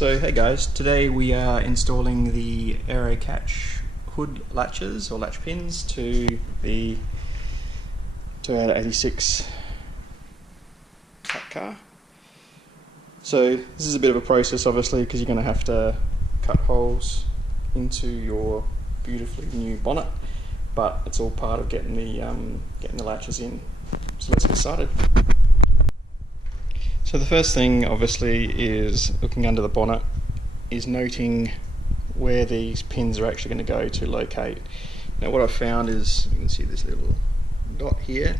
So hey guys, today we are installing the AeroCatch hood latches or latch pins to the 8086 car. So this is a bit of a process obviously because you're going to have to cut holes into your beautifully new bonnet, but it's all part of getting the latches in. So let's get started. So the first thing obviously is looking under the bonnet, is noting where these pins are actually going to go to locate. Now what I've found is, you can see this little dot here,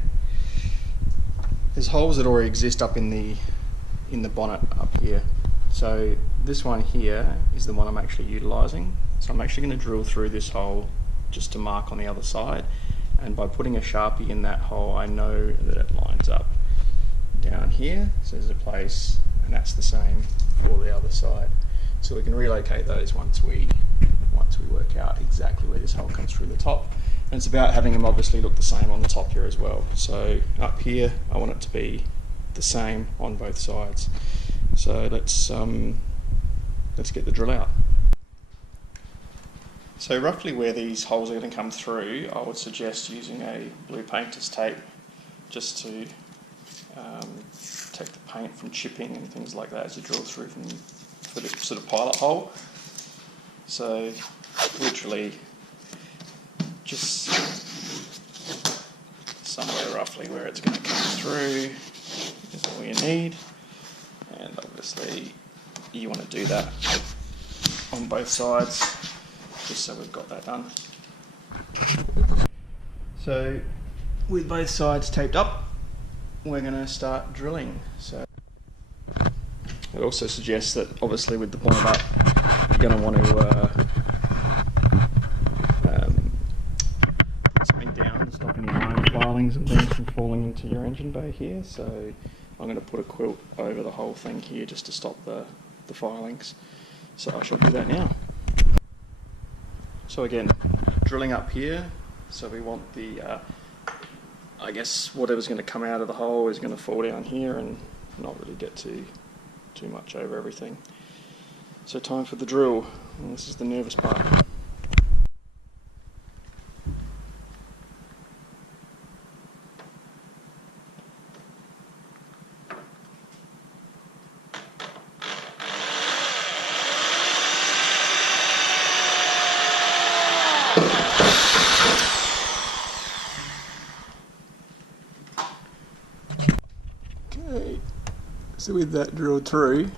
there's holes that already exist up in the bonnet up here. So this one here is the one I'm actually utilising. So I'm actually going to drill through this hole just to mark on the other side, and by putting a Sharpie in that hole I know that it lines up down here, so there's a place, and that's the same for the other side. So we can relocate those once we work out exactly where this hole comes through the top. And it's about having them obviously look the same on the top here as well. So up here I want it to be the same on both sides. So let's get the drill out. So roughly where these holes are going to come through, I would suggest using a blue painter's tape just to protect the paint from chipping and things like that as you drill through for this sort of pilot hole. So literally just somewhere roughly where it's going to come through is all you need, and obviously you want to do that on both sides just so we've got that done. So with both sides taped up, we're going to start drilling. So it also suggests that obviously with the bonnet up you're going to want to put something down to stop any iron filings and things from falling into your engine bay here. So I'm going to put a quilt over the whole thing here just to stop the filings. So I shall do that now. So again, drilling up here, so we want the I guess whatever's going to come out of the hole is going to fall down here and not really get too much over everything. So time for the drill, and this is the nervous part. Okay, so with that drilled through,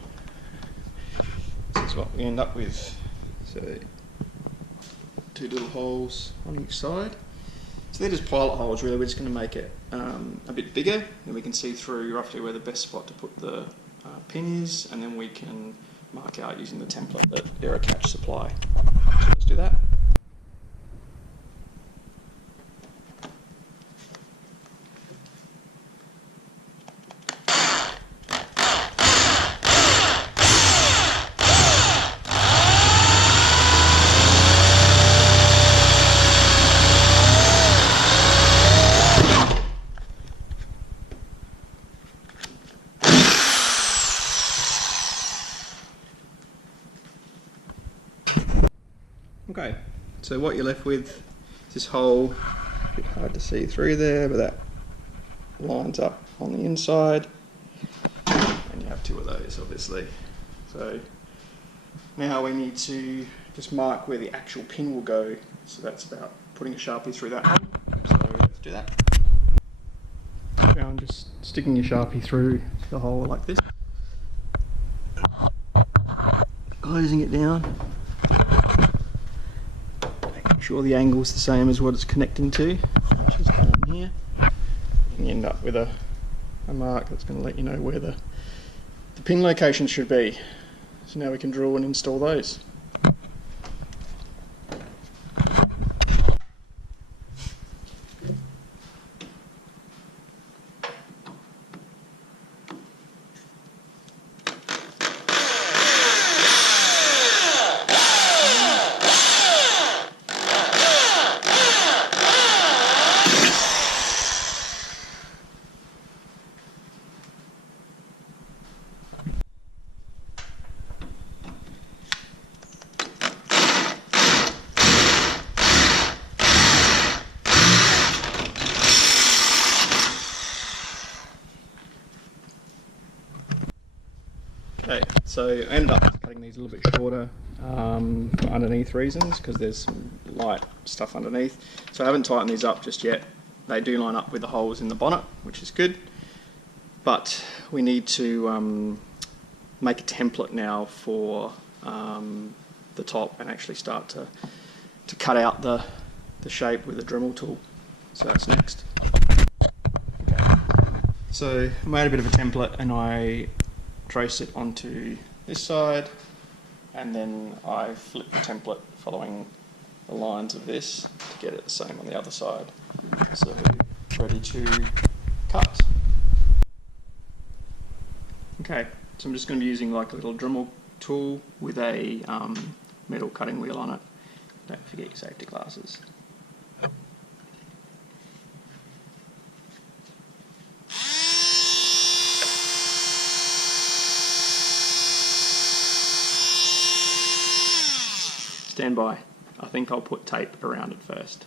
this is what we end up with. So two little holes on each side. So they're just pilot holes really. We're just going to make it a bit bigger, and we can see through roughly where the best spot to put the pin is, and then we can mark out using the template that AeroCatch supply. So let's do that. Okay, so what you're left with is this hole, a bit hard to see through there, but that lines up on the inside, and you have two of those obviously. So now we need to just mark where the actual pin will go, so that's about putting a Sharpie through that one, so let's do that. Now I'm just sticking your Sharpie through the hole like this, closing it down. Sure the angle's the same as what it's connecting to, which is down here, and you end up with a mark that's going to let you know where the pin location should be. So now we can drill and install those. Okay, so I ended up cutting these a little bit shorter for underneath reasons, because there's some light stuff underneath. So I haven't tightened these up just yet. They do line up with the holes in the bonnet, which is good. But we need to make a template now for the top and actually start to cut out the shape with a Dremel tool. So that's next. Okay. So I made a bit of a template and I traced it onto this side, and then I flipped the template following the lines of this to get it the same on the other side. So ready to cut. Okay, so I'm just going to be using like a little Dremel tool with a metal cutting wheel on it. Don't forget your safety glasses. Stand by. I think I'll put tape around it first.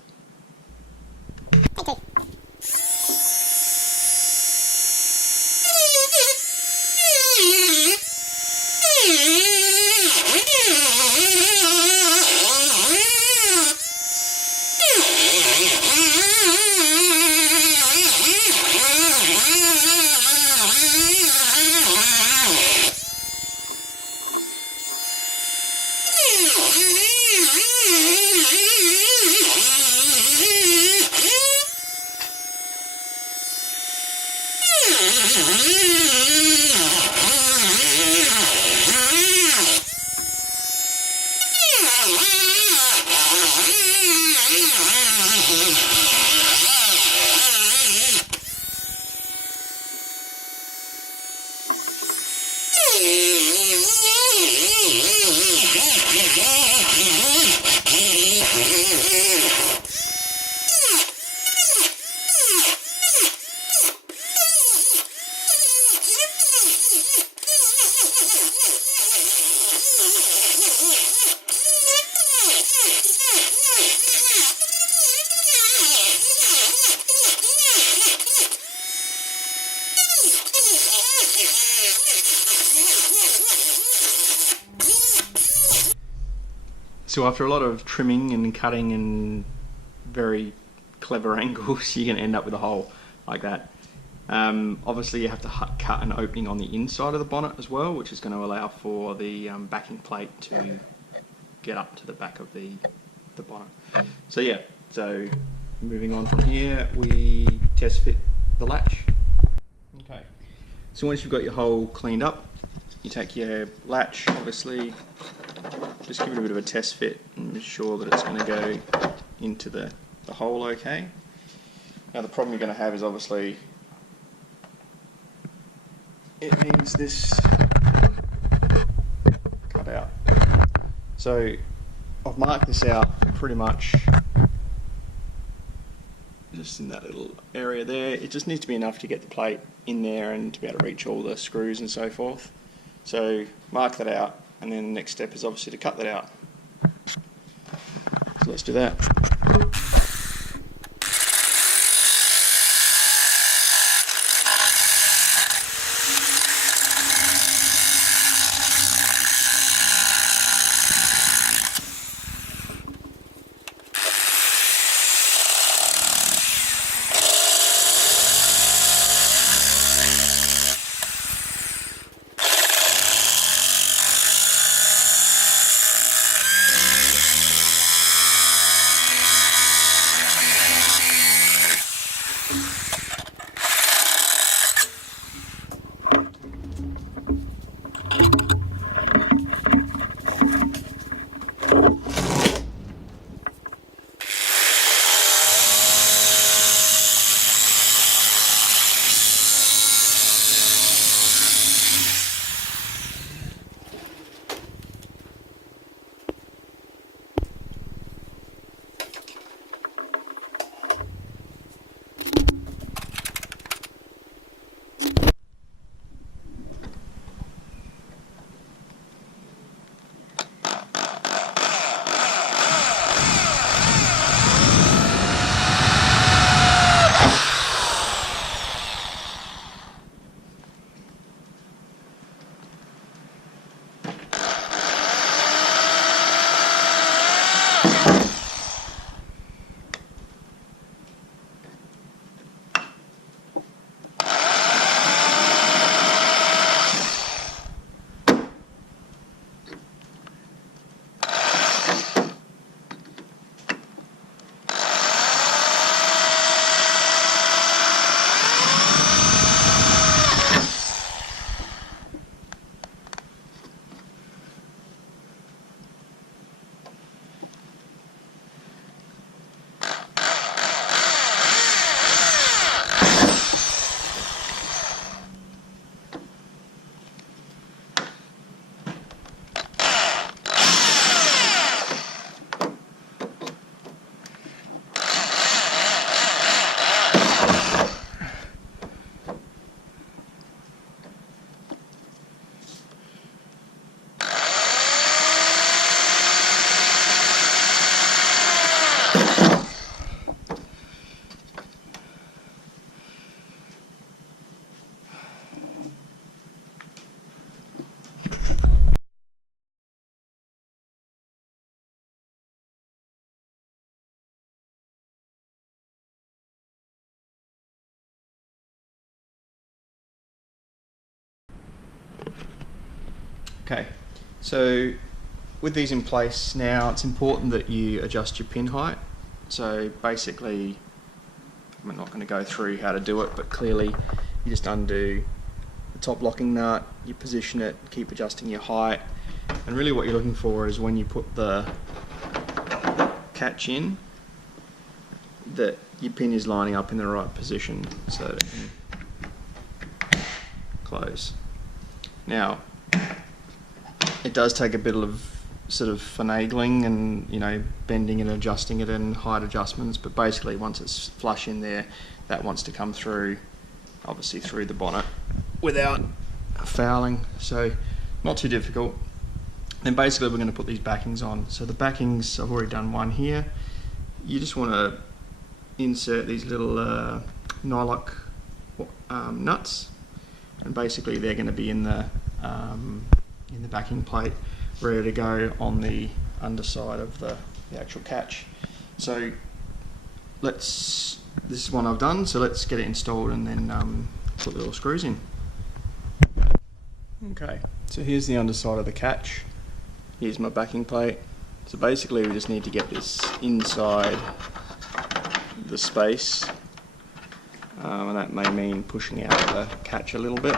So after a lot of trimming and cutting and very clever angles, you're going to end up with a hole like that. Obviously you have to cut an opening on the inside of the bonnet as well, which is going to allow for the backing plate to get up to the back of the bonnet. So yeah, so moving on from here, we test fit the latch. Okay, so once you've got your hole cleaned up, you take your latch, obviously, just give it a bit of a test fit and make sure that it's going to go into the hole okay. Now the problem you're going to have is obviously it needs this cut out. So I've marked this out pretty much just in that little area there. It just needs to be enough to get the plate in there and to be able to reach all the screws and so forth. So mark that out, and then the next step is obviously to cut that out. So let's do that. Okay, so with these in place now, it's important that you adjust your pin height. So basically, I'm not going to go through how to do it, but clearly you just undo the top locking nut, you position it, keep adjusting your height, and really what you're looking for is when you put the catch in, that your pin is lining up in the right position so that it can close. Now, it does take a bit of sort of finagling and, you know, bending and adjusting it and height adjustments, but basically once it's flush in there, that wants to come through, obviously through the bonnet without fouling, so not too difficult. Then basically we're going to put these backings on. So the backings, I've already done one here. You just want to insert these little nylock nuts, and basically they're going to be in the backing plate, ready to go on the underside of the actual catch. So this is one I've done, so let's get it installed and then put the little screws in. Okay, so here's the underside of the catch. Here's my backing plate. So basically we just need to get this inside the space, and that may mean pushing out the catch a little bit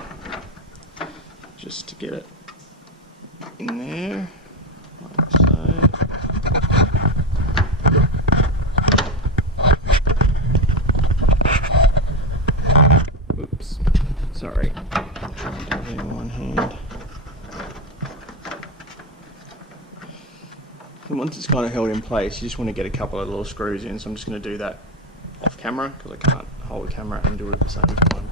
just to get it in there, like so. Oops, sorry, in one hand. And once it's kind of held in place, you just want to get a couple of little screws in, so I'm just going to do that off camera because I can't hold the camera and do it at the same time.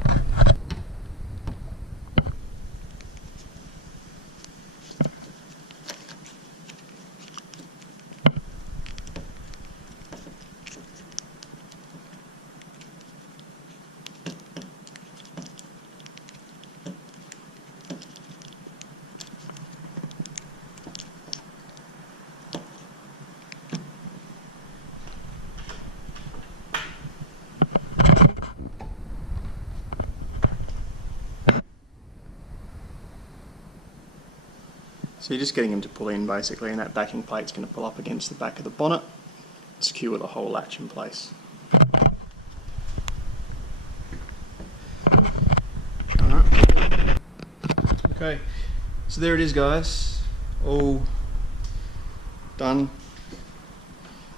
So you're just getting them to pull in basically, and that backing plate's going to pull up against the back of the bonnet, secure the whole latch in place. Alright. Okay, so there it is guys, all done,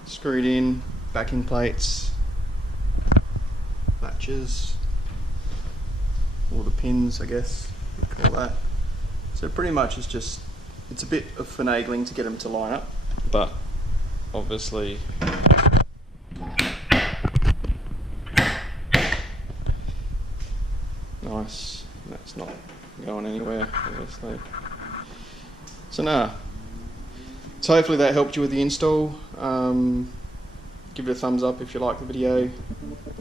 screwed in, backing plates, latches, all the pins I guess you call that. So pretty much it's a bit of finagling to get them to line up, but obviously nice, that's not going anywhere obviously. So so hopefully that helped you with the install. Give it a thumbs up if you like the video.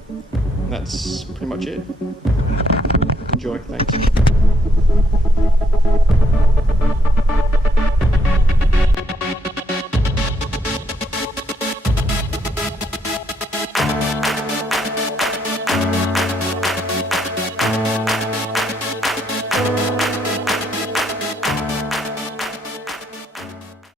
And that's pretty much it. Enjoy, thanks.